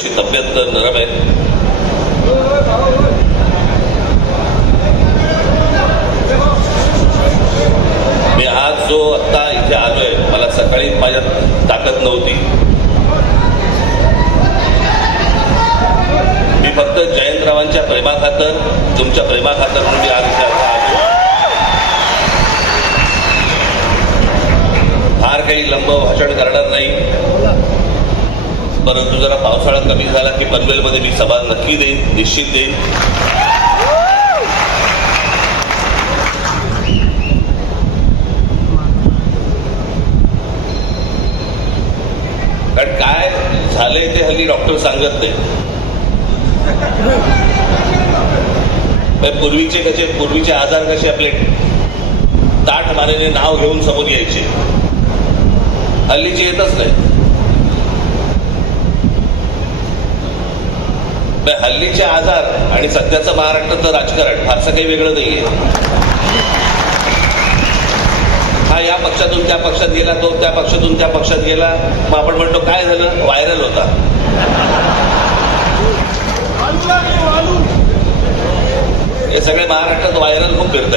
ची तब्येत नरम आहे मी आज जो आत्ता इथे आलोय मला सकाळी माझ्यात ताकद नव्हती. मी फक्त जयंतरावांच्या प्रेमाखातर तुमच्या प्रेमाखातर म्हणून मी आज इथे आलो फार काही लंब भाषण करणार नाही. परंतु जरा पावसाळा कमी झाला की पनवेलमध्ये मी सभा नक्की देईन निश्चित देईन. कारण काय झालंय ते हल्ली डॉक्टर सांगत नाही. पूर्वीचे कसे पूर्वीचे आजार कसे आपले ताट मानेने नाव घेऊन समोर यायचे. हल्लीचे येतच नाही. हल्लीचे आजार आणि सध्याचं महाराष्ट्राचं राजकारण फारसं काही वेगळं नाहीये. हा या पक्षातून त्या पक्षात गेला तो त्या पक्षातून त्या पक्षात गेला. मग आपण म्हणतो काय झालं? व्हायरल होता. हे सगळे महाराष्ट्रात व्हायरल खूप फिरत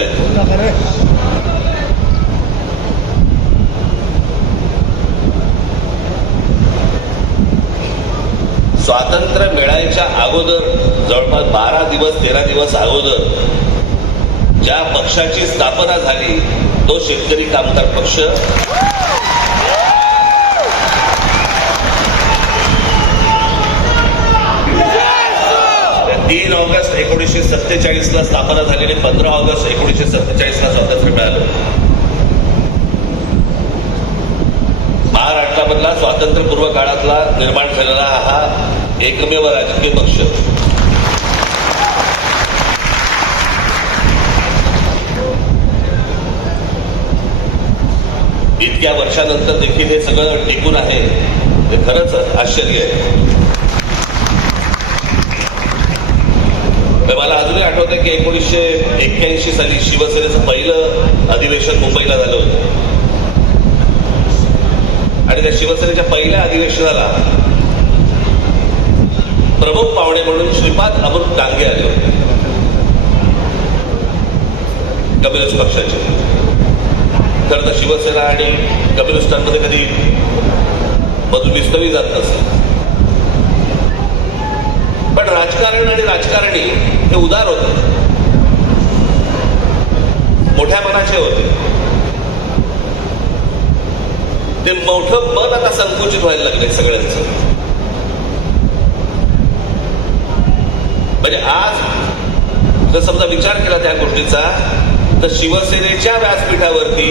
स्वातंत्र्य मिळायच्या अगोदर जवळपास बारा दिवस तेरा दिवस अगोदर ज्या पक्षाची स्थापना झाली तो शेतकरी कामगार पक्ष. तीन ऑगस्ट एकोणीसशे सत्तेचाळीस ला स्थापना झाली आणि पंधरा ऑगस्ट एकोणीसशे सत्तेचाळीस ला स्वातंत्र्य मिळालं. महाराष्ट्रामधला स्वातंत्र्यपूर्व काळातला निर्माण झालेला हा एकमेव राजकीय पक्ष. इतक्या वर्षानंतर देखील हे सगळं टिकून आहे हे खरंच आश्चर्य आहे. तर मला अजूनही आठवतंय की एकोणीसशे एक्क्याऐंशी साली शिवसेनेचं पहिलं अधिवेशन मुंबईला झालं होतं. आणि त्या शिवसेनेच्या पहिल्या अधिवेशनाला प्रमुख पाहुणे म्हणून श्रीपाद अमृत डांगे आले होते. कम्युनिस्ट पक्षाचे. खरं तर शिवसेना आणि कम्युनिस्टांमध्ये कधी मधून विस्तवी जात नसे पण राजकारण आणि राजकारणी हे उदार होते. मोठ्या मनाचे होते. ते मोठं मन आता संकुचित व्हायला लागले सगळ्यांचं. म्हणजे आज जर समजा विचार केला त्या गोष्टीचा तर शिवसेनेच्या व्यासपीठावरती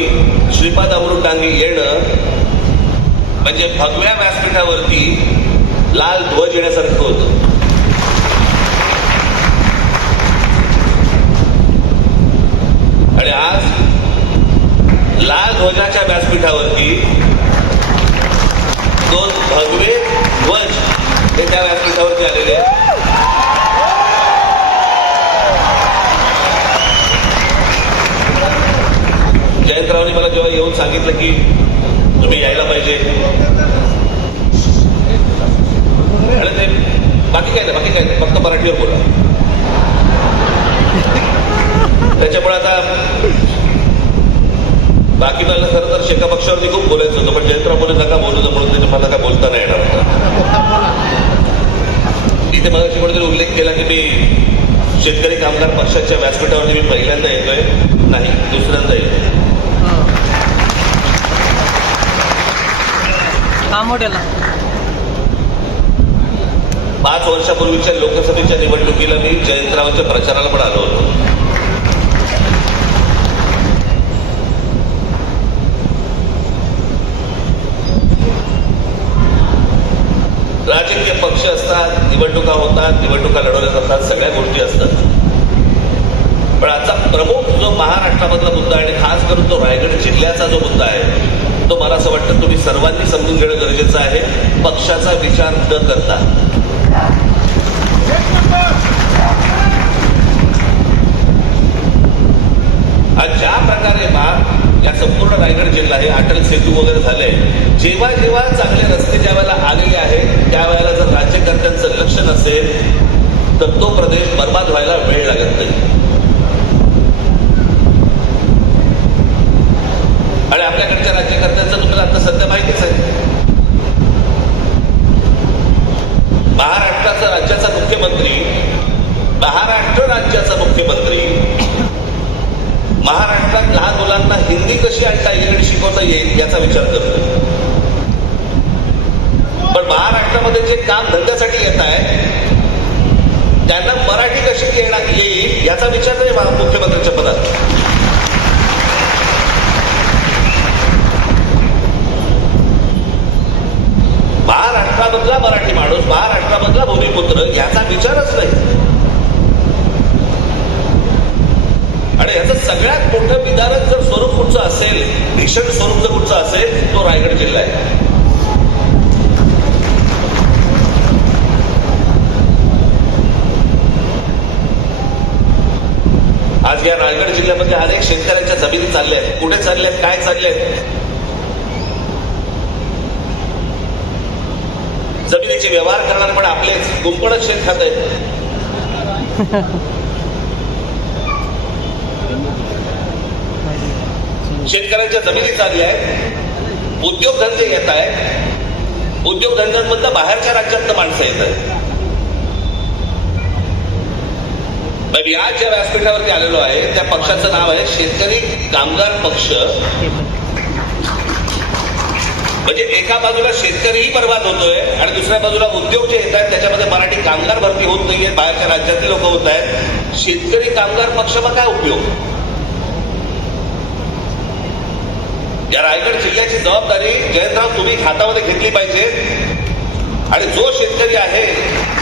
श्रीपाद अमृत डांगे येणं म्हणजे भगव्या व्यासपीठावरती लाल ध्वज येण्यासारखं होतं. आणि आज लाल ध्वजाच्या व्यासपीठावरती दोन भगवे ध्वज हे त्या व्यासपीठावरती आलेले आहेत. जयंतरावनी मला जेव्हा येऊन सांगितलं की तुम्ही यायला पाहिजे. आणि ते बाकी काय नाही बाकी काय नाही फक्त मराठीवर बोला. त्याच्यामुळे आता बाकी मला खरं तर शेका पक्षावरती खूप बोलायचं होतं पण जयंतराव नका बोलू नका म्हणून त्याच्या मला काय बोलता नाही येणार. इथे मला कोणीतरी उल्लेख केला की मी शेतकरी कामगार पक्षाच्या व्यासपीठावरती मी पहिल्यांदा येतोय नाही दुसऱ्यांदा येतोय. हा पाच वर्षापूर्वीच्या लोकसभेच्या निवडणुकीला मी जयंतरावांच्या प्रचाराला पण आलो होतो. राजकीय पक्ष असतात निवडणुका होतात निवडणुका लढवल्या जातात सगळ्या गोष्टी असतात. पण आजचा प्रमुख जो महाराष्ट्रामधला मुद्दा आणि खास करून तो रायगड जिल्ह्याचा जो मुद्दा आहे तो मला असं वाटतं तुम्ही सर्वांनी समजून घेणं गरजेचं आहे. पक्षाचा विचार न करता. आज ज्या प्रकारे महा या संपूर्ण रायगड जिल्हा हे अटल सेतू वगैरे झाले जेव्हा जेव्हा चांगले रस्ते ज्या वेळेला आलेले आहेत त्यावेळेला जर राज्यकर्त्यांचं नसेल तर तो प्रदेश बर्बाद व्हायला वेळ लागत नाही. आणि आपल्याकडच्या राज्यकर्त्यांचं तुम्हाला आता सध्या माहितीच आहे. महाराष्ट्राचा राज्याचा मुख्यमंत्री महाराष्ट्र राज्याचा मुख्यमंत्री महाराष्ट्रात लहान मुलांना हिंदी कशी आणता येईल आणि शिकवता येईल याचा विचार करतो. पण महाराष्ट्रामध्ये जे काम धंद्यासाठी येत आहे त्यांना मराठी कशी येणार येईल याचा विचार नाही मुख्यमंत्र्यांच्या पदात महाराष्ट्रामधला मराठी माणूस महाराष्ट्रामधला भूमिपुत्र याचा विचारच नाही. आणि याचं सगळ्यात मोठं विधानक जर स्वरूप कुठचं असेल भीषण स्वरूप जर कुठचं असेल तो रायगड जिल्हा आहे. आज या रायगड जिल्ह्यामध्ये अनेक शेतकऱ्यांच्या जमिनी चालल्या आहेत. कुठे चालल्या आहेत? काय चालले आहेत? त्याचे व्यवहार करणारे पण आपलेच. गुंपणच शेत खात आहेत शेतकऱ्यांच्या जमिनी चालल्या आहेत उद्योगधंदे येत आहेत. उद्योगधंद्यांमधनं बाहेरच्या राज्यात माणसं येत आहेत. मी आज ज्या व्यासपीठावरती आलेलो आहे त्या पक्षाचं नाव आहे शेतकरी कामगार पक्ष. म्हणजे एका बाजूला शेतकरीही बर्बाद होतोय आणि दुसऱ्या बाजूला उद्योग जे येत आहेत त्याच्यामध्ये मराठी कामगार भरती होत नाहीये बाहेरच्या राज्यातील लोक होत आहेत. शेतकरी कामगार पक्षाचा काय उपयोग? या रायगड जिल्ह्याची जबाबदारी जयंतराव तुम्ही हातामध्ये घेतली पाहिजे. आणि जो शेतकरी आहे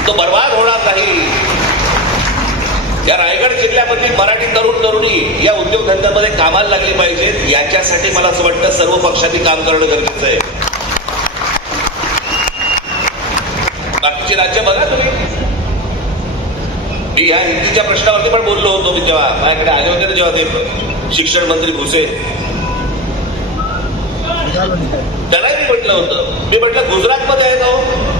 तो बर्बाद होणार नाही. या रायगड जिल्ह्यामधील मराठी तरुण तरुणी या उद्योगधंद्यामध्ये कामाला लागली पाहिजेत. याच्यासाठी मला असं वाटतं सर्व पक्षांनी काम करणं गरजेचं आहे. बाकीची राज्य बघा तुम्ही. मी या हिंदीच्या प्रश्नावरती पण बोललो होतो मी तेव्हा. माझ्याकडे आले होते ना जेव्हा ते शिक्षण मंत्री भुसे. त्यालाही मी म्हटलं होतं. मी म्हटलं गुजरातमध्ये आहे ना हो.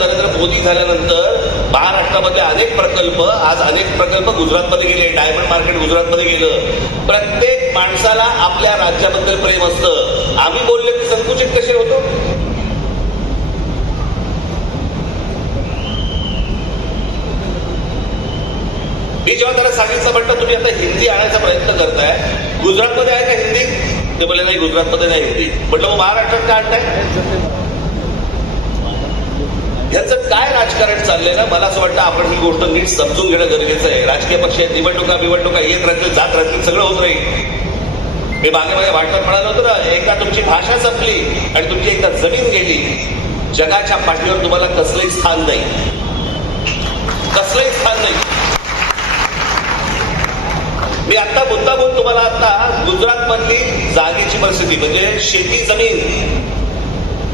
नरेंद्र मोदी झाल्यानंतर महाराष्ट्रामध्ये अनेक प्रकल्प आज अनेक प्रकल्प गुजरातमध्ये गेले. डायमंड मार्केट गुजरातमध्ये गेलं. प्रत्येक माणसाला आपल्या राज्याबद्दल प्रेम असतं. आम्ही बोलले की संकुचित कसे होतो? मी जेव्हा त्याला सांगितलं म्हटलं तुम्ही आता हिंदी आणायचा प्रयत्न करताय. गुजरातमध्ये आहे का हिंदी? ते बोलले नाही गुजरातमध्ये नाही हिंदी. म्हटलं मग महाराष्ट्रात का आणताय? ह्याचं काय राजकारण चाललंय ना? मला असं वाटतं आपण ही गोष्ट नीट समजून घेणं गरजेचं आहे. राजकीय पक्ष आहेत निवडणुका बिवडणुका येत राहतील जात राहतील सगळं होत राहील. मी मागे मागे वाटत म्हणालो होतो ना एकदा तुमची भाषा संपली आणि तुमची एकदा जमीन गेली जगाच्या पाठीवर तुम्हाला कसलंही स्थान नाही. कसलंही स्थान नाही. मी आता मुद्दामून तुम्हाला आता गुजरात मधली जागेची परिस्थिती म्हणजे शेती जमीन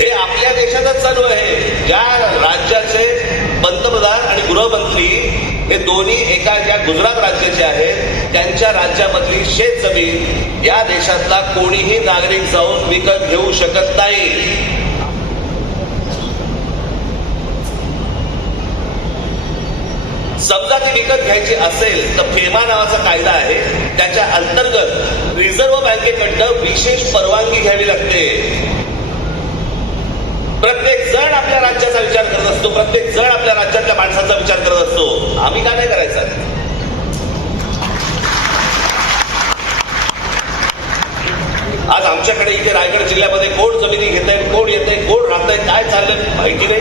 हे आपल्या देशातच चालू आहे. ज्या राज्याचे पंतप्रधान आणि गृहमंत्री हे दोन्ही एका ज्या गुजरात राज्याचे आहेत त्यांच्या राज्यामधली शेत जमीन या देशातला कोणीही नागरिक जाऊन विकत घेऊ शकत नाही. समजा ती विकत घ्यायची असेल तर फेमा नावाचा कायदा आहे. त्याच्या अंतर्गत रिझर्व्ह बँकेकडनं विशेष परवानगी घ्यावी लागते. प्रत्येक जण आपल्या राज्याचा विचार करत असतो. प्रत्येक जण आपल्या राज्यातल्या माणसाचा विचार करत असतो. आम्ही का नाही करायचा? आज आमच्याकडे इथे रायगड जिल्ह्यामध्ये कोण जमिनी घेत आहेत कोण येत आहे कोण राहत आहे काय चाललंय माहिती नाही.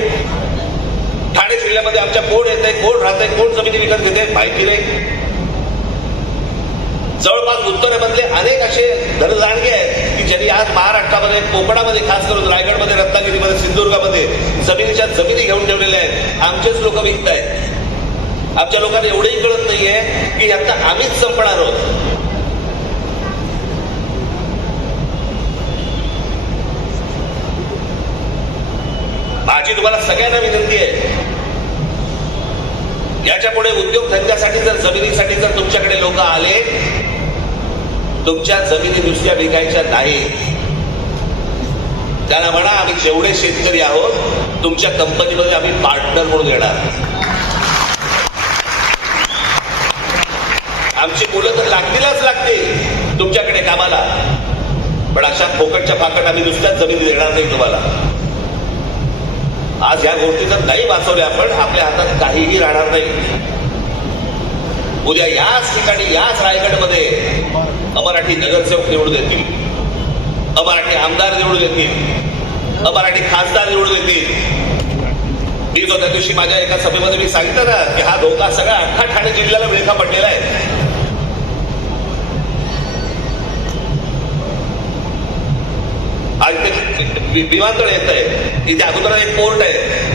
ठाणे जिल्ह्यामध्ये आमच्या कोण येत आहे कोण राहत आहे कोण जमिनी विकत घेत आहेत माहिती नाही. जवळपास उत्तरेमधले अनेक असे धनजाणगे आहेत. या महाराष्ट्रामध्ये कोकणामध्ये खास करून रायगडमध्ये रत्नागिरीमध्ये सिंधुदुर्गामध्ये जमिनीच्या जमिनी घेऊन ठेवलेल्या आहेत. आमचेच लोक विकत आहेत. आमच्या लोकांना एवढंही कळत नाहीये की आता आम्हीच संपणार आहोत. माझी तुम्हाला सगळ्यांना विनंती आहे. याच्यापुढे उद्योगधंद्यासाठी जर जमिनीसाठी जर तुमच्याकडे लोक आले तुमच्या जमिनी दुसऱ्या विकायच्या नाही त्यांना म्हणा आम्ही जेवढे शेतकरी आहोत तुमच्या कंपनीमध्ये आम्ही पार्टनर म्हणून येणार. आमची मुलं तर लागतीलच लागतील तुमच्याकडे कामाला. पण अशा फोकटच्या फाकट आम्ही नुसत्याच जमिनी देणार नाही तुम्हाला. आज या गोष्टी जर नाही वाचवल्या आपण आपल्या हातात काहीही राहणार नाही. उद्या याच ठिकाणी याच रायगडमध्ये अमराठी नगरसेवक निवडून येतील. अमराठी आमदार निवडून येतील. अमराठी खासदार निवडून येतील. मी जो त्या दिवशी माझ्या एका सभेमध्ये मी सांगितलं ना की हा धोका सगळा अख्खा ठाणे जिल्ह्याला विळखा पडलेला आहे. आज ते विमानतळ येत आहे इथे अगोदर एक पोर्ट आहे.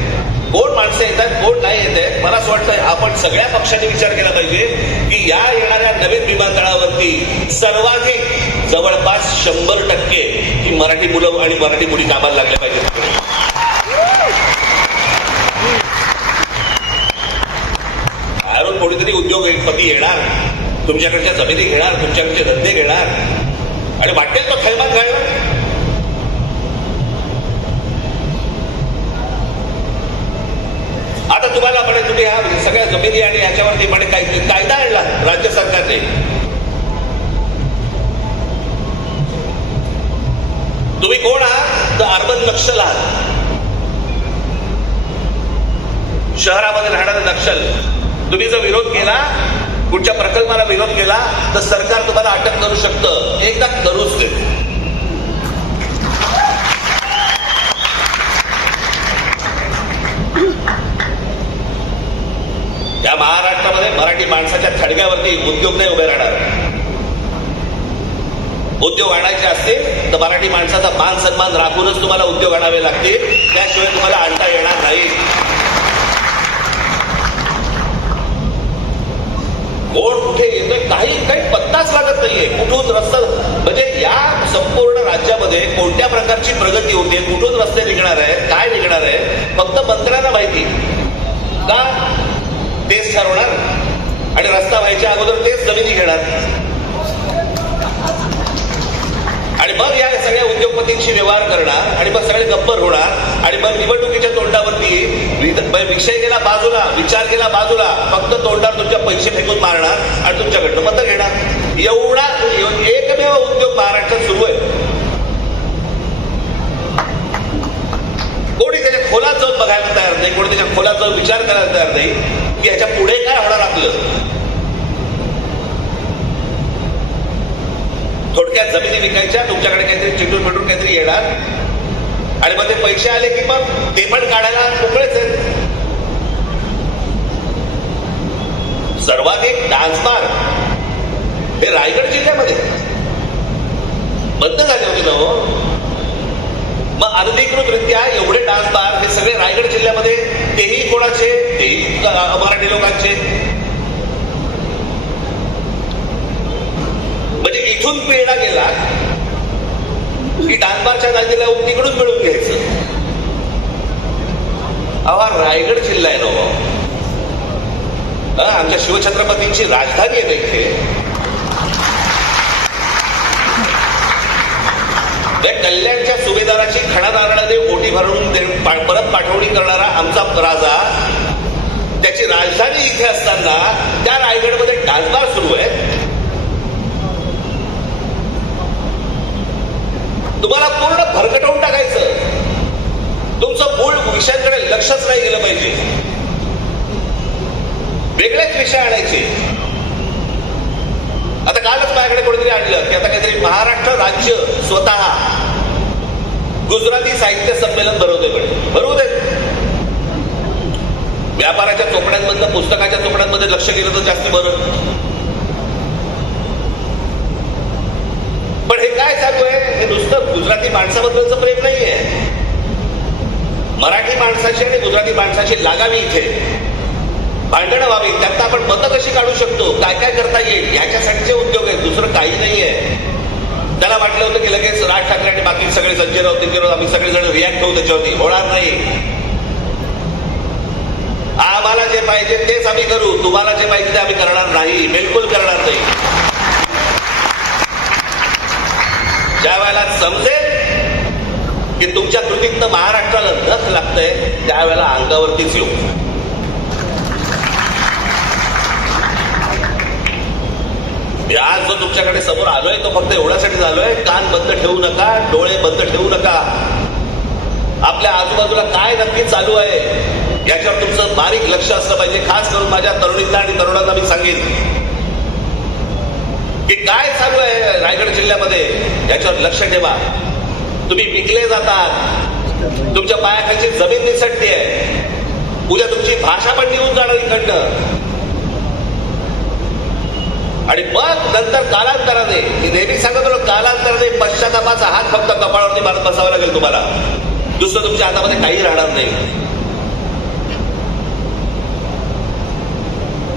कोण माणसं येतात कोण नाही येत. आहेत मला असं वाटतं आपण सगळ्या पक्षांनी विचार केला पाहिजे की या येणाऱ्या नवीन विमानतळावरती सर्वाधिक जवळपास शंभर टक्के ही मराठी मुलं आणि मराठी मुली कामाला लागल्या पाहिजेत. बाहेरून कोणीतरी उद्योगपती येणार. तुमच्याकडच्या जमिनी घेणार तुमच्याकडचे धंदे घेणार. आणि वाटेल तो थैमान घालणार आता तुम्हाला म्हणे तुम्ही ह्या सगळ्या जमिनी आणि याच्यावरती म्हणे काही कायदा आणला राज्य सरकारने. तुम्ही कोण आहात? तर अर्बन नक्षल आहात. शहरामध्ये राहणारे नक्षल. तुम्ही जर विरोध केला कुठच्या प्रकल्पाला विरोध केला तर सरकार तुम्हाला अटक करू शकतं. एकदा करूच दे. या महाराष्ट्रामध्ये मराठी माणसाच्या थडग्यावरती उद्योग नाही उभे राहणार. उद्योग आणायचे असतील तर मराठी माणसाचा मान सन्मान राखूनच तुम्हाला उद्योग आणावे लागतील. त्याशिवाय तुम्हाला आणता येणार नाही. कोण कुठे येतोय? काही काही पत्ताच लागत नाहीये. कुठून रस्ता म्हणजे या संपूर्ण राज्यामध्ये कोणत्या प्रकारची प्रगती होते? कुठून रस्ते निघणार आहेत? काय निघणार आहे फक्त मंत्र्यांना माहिती. का? तेच होणार? आणि रस्ता व्हायच्या अगोदर तेच जमिनी घेणार. आणि मग या सगळ्या उद्योगपतींशी व्यवहार करणार आणि मग सगळे गप्पर होणार आणि मग निवडणुकीच्या तोंडावरती विषय गेला बाजूला विचार गेला बाजूला फक्त तोंडावर तुमच्या पैसे फेकून मारणार आणि तुमच्याकडनं मतं घेणार. एवढा एकमेव उद्योग महाराष्ट्रात सुरू आहे. कोणी त्याच्या खोलात जाऊन बघायला तयार नाही कोणी त्याच्या खोलात जाऊन विचार करायला तयार नाही. की पुढे काय होणार आपलं? थोडक्यात जमिनी विकायच्या तुमच्याकडे काहीतरी चिटून मिटून काहीतरी येणार. आणि मग ते पैसे आले की मग ते पण काढायला मोकळेच आहेत. सर्वाधिक डान्समार हे रायगड जिल्ह्यामध्ये. बंद झाले होते ना हो? मग अनधिकृतरित्या एवढे डान्स बार हे सगळे रायगड जिल्ह्यामध्ये तेही कोणाचे? तेही मराठी लोकांचे. म्हणजे इथून प्रेरणा गेला की डान्सबारच्या नादीला लावून तिकडून मिळून घ्यायचं. अवा रायगड जिल्हा आहे ना हो. आमच्या शिवछत्रपतींची राजधानी आहे ना इथे. त्या कल्याणच्या सुभेदाराची खणादाराने ओटी भरून परत पाठवणी करणारा आमचा राजा त्याची राजधानी इथे असताना त्या रायगडमध्ये डाजबार सुरू आहेत तुम्हाला पूर्ण भरकटवून टाकायचं. तुमचं मूळ विषयांकडे लक्षच नाही गेलं पाहिजे. वेगळेच विषय आणायचे. आता कालच माझ्याकडे कोणीतरी आणलं की आता काहीतरी महाराष्ट्र राज्य स्वतः गुजराती साहित्य संमेलन भरवते पण. भरवू आहे व्यापाराच्या चोपड्यांमधनं पुस्तकाच्या चोपड्यांमध्ये लक्ष गेलं तर जास्त बरं. पण हे काय चालू आहे हे नुसतं गुजराती माणसाबद्दलचं प्रेम नाहीये. मराठी माणसाची आणि गुजराती माणसाची लागावी इथे. भांडणं व्हावी. त्यात आपण मतं कशी काढू शकतो? काय काय करता येईल? ह्याच्यासाठीचे उद्योग आहेत. दुसरं काही नाहीये. त्याला वाटलं होतं की लगेच राज ठाकरे आणि बाकी सगळे संजय राऊत त्यांचे आम्ही सगळेजण रिॲक्ट होऊ त्याच्यावरती. होणार नाही. आम्हाला जे पाहिजे तेच आम्ही करू. तुम्हाला जे पाहिजे ते आम्ही करणार नाही. बिलकुल करणार नाही. ज्या वेळेला समजेल की तुमच्या कृतीतनं महाराष्ट्राला नख लागतंय त्यावेळेला अंगावरतीच येऊ. आज जो तुमच्याकडे समोर आलोय तो फक्त एवढ्यासाठी झालोय कान बंद ठेवू नका डोळे बंद ठेवू नका. आपल्या आजूबाजूला काय नक्की चालू आहे याच्यावर तुमचं बारीक लक्ष असलं पाहिजे. खास करून माझ्या तरुणींना आणि तरुणांना मी सांगेन. की काय चालू आहे रायगड जिल्ह्यामध्ये याच्यावर लक्ष ठेवा. तुम्ही विकले जातात. तुमच्या पायाखालची जमीन निसटते. आहे उद्या तुमची भाषा पण निघून जाणार इकडनं. आणि मग नंतर कालांतराने मी नेहमी सांगत होतो कालांतराने पश्चातापाचा हात फक्त कपाळावरती मारत बसावा लागेल तुम्हाला. दुसरं तुमच्या हातामध्ये काही राहणार नाही.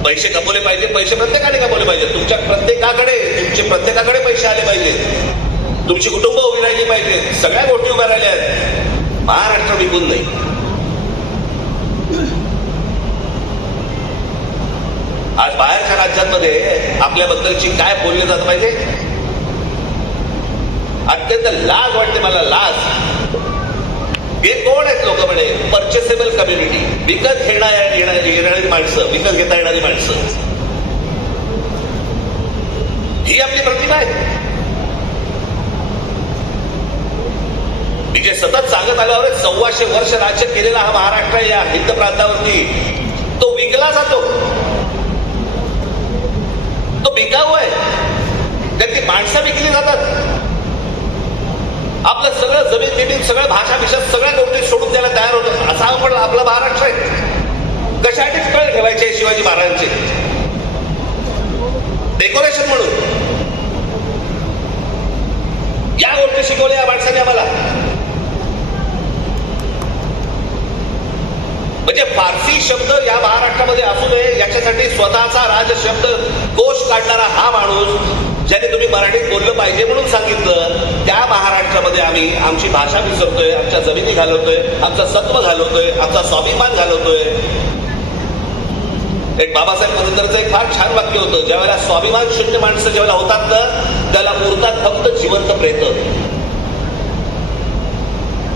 पैसे कमवले पाहिजे पैसे प्रत्येकाने कमवले पाहिजे. तुमच्या प्रत्येकाकडे तुमचे प्रत्येकाकडे पैसे आले पाहिजेत तुमची कुटुंब उभी राहिली पाहिजे सगळ्या गोष्टी उभ्या राहिल्या आहेत. महाराष्ट्र विकून नाही. आज बाहेरच्या राज्यांमध्ये आपल्याबद्दलची काय बोलले जात पाहिजे? अत्यंत लाज वाटते मला लाज. हे कोण आहेत लोक म्हणे परचेसेबल कम्युनिटी विकत घेणारी येणारी माणसं विकत घेता येणारी माणसं. ही आपली प्रतिभा आहे. मी जे सतत सांगत आलो अरे सव्वाशे वर्ष राज्य केलेला हा महाराष्ट्र या हिंद प्रांतावरती तो विकला जातो तो बिकाऊ आहे त्यातली माणसं विकली जातात. आपलं सगळं जमीन बिमीन सगळं भाषा बिषा सगळ्या गोष्टी सोडून द्यायला तयार होतं. असा आपण आपला महाराष्ट्र आहे. कशासाठी कळ ठेवायचे शिवाजी महाराजांचे. डेकोरेशन म्हणून. या गोष्टी शिकवल्या या माणसाने आम्हाला. म्हणजे फारसी शब्द या महाराष्ट्रामध्ये असू नये याच्यासाठी स्वतःचा राज शब्द कोश काढणारा हा माणूस ज्याने तुम्ही मराठीत बोललं पाहिजे म्हणून सांगितलं त्या महाराष्ट्रामध्ये आम्ही आमची भाषा विसरतोय आमच्या जमिनी घालवतोय आमचं सत्व घालवतोय आमचा स्वाभिमान घालवतोय. एक बाबासाहेब आंबेडकरचं एक फार छान वाक्य होतं ज्यावेळेला स्वाभिमान शून्य माणसं ज्यावेळेला होतात ना त्याला उरतात फक्त जिवंत प्रेत.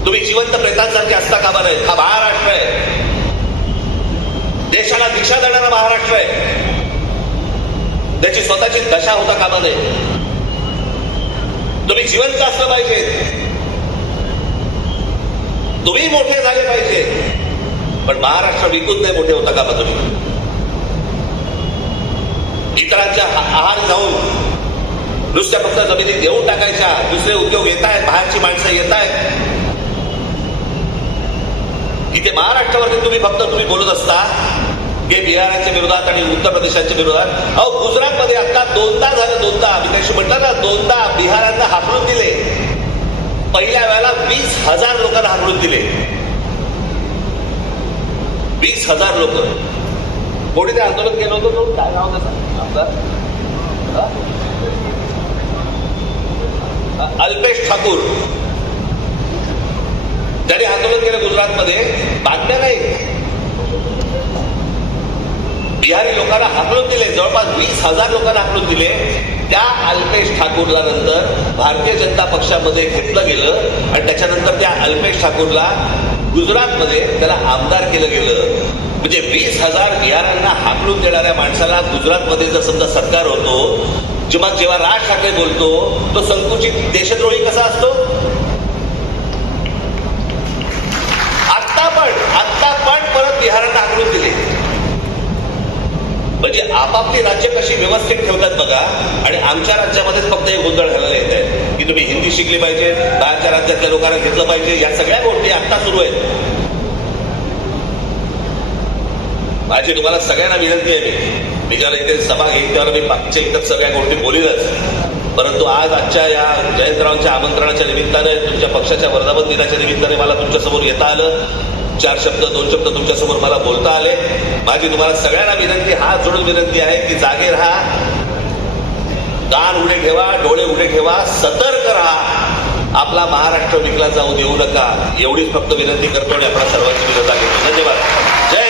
तुम्ही जिवंत प्रेतांसारखे असता कामा बरं? हा महाराष्ट्र आहे. देशाला दिशा देणारा महाराष्ट्र आहे. त्याची स्वतःची दशा होता कामा नये. तुम्ही जिवंत असलं पाहिजे. तुम्ही मोठे झाले पाहिजे. पण महाराष्ट्र विकून नाही मोठे होता कामा तुम्ही. इतरांच्या आहार जाऊन नुसत्या फक्त जमिनीत देऊन टाकायच्या दुसरे उद्योग येत आहेत बाहेरची माणसं येत आहेत इथे महाराष्ट्रावरती तुम्ही फक्त तुम्ही बोलत असता हे बिहाराच्या विरोधात आणि उत्तर प्रदेशाच्या विरोधात. अहो गुजरातमध्ये आता दोनदा झालं दोनदा. मी म्हटलं ना दोनदा बिहारांना हाकलून दिले. पहिल्या वेळेला वीस हजार लोकांना हाकलून दिले. वीस हजार लोक. कोणी ते आंदोलन केलं होतं तो? काय नाव त्याचं? आमदार? अल्पेश ठाकूर. त्याने आंदोलन केलं गुजरातमध्ये बातम्या नाही. बिहारी लोकांना हाकलून दिले जवळपास वीस हजार लोकांना हाकलून दिले त्या अल्पेश ठाकूरला नंतर भारतीय जनता पक्षामध्ये घेतलं गेलं आणि त्याच्यानंतर त्या अल्पेश ठाकूरला गुजरातमध्ये त्याला आमदार केलं गेलं. म्हणजे वीस हजार बिहारांना हाकलून देणाऱ्या माणसाला गुजरातमध्ये जर समजा सरकार होतो जेव्हा जेव्हा राज ठाकरे बोलतो तो संकुचित देशद्रोही कसा असतो? आत्ता पण आत्ता पण परत बिहारांना हाकलून दिले. म्हणजे आपापली राज्य कशी व्यवस्थित ठेवतात बघा आणि आमच्या राज्यामध्येच फक्त हे गोंधळ घालायला येत आहे. की तुम्ही हिंदी शिकली पाहिजे बाहेरच्या राज्यातल्या लोकांना घेतलं पाहिजे या सगळ्या गोष्टी आता सुरू आहेत. माझी तुम्हाला सगळ्यांना विनंती आहे मी. मी ज्याला इथे सभा घेईन त्यावर मी मागच्या इतर सगळ्या गोष्टी बोलीनच परंतु आज आजच्या या जयंतरावांच्या आमंत्रणाच्या निमित्ताने तुमच्या पक्षाच्या वर्धापन दिनाच्या निमित्ताने मला तुमच्यासमोर येता आलं. चार शब्द दोन शब्द तुमच्यासमोर मला बोलता आले. माझी तुम्हाला सगळ्यांना विनंती हात जोडून विनंती आहे की जागे राहा. कान उडे ठेवा डोळे उडे ठेवा सतर्क राहा. आपला महाराष्ट्र विकला जाऊ देऊ नका. एवढीच फक्त विनंती करतो आणि आपल्या सर्वांची विनंती आहे. धन्यवाद. जय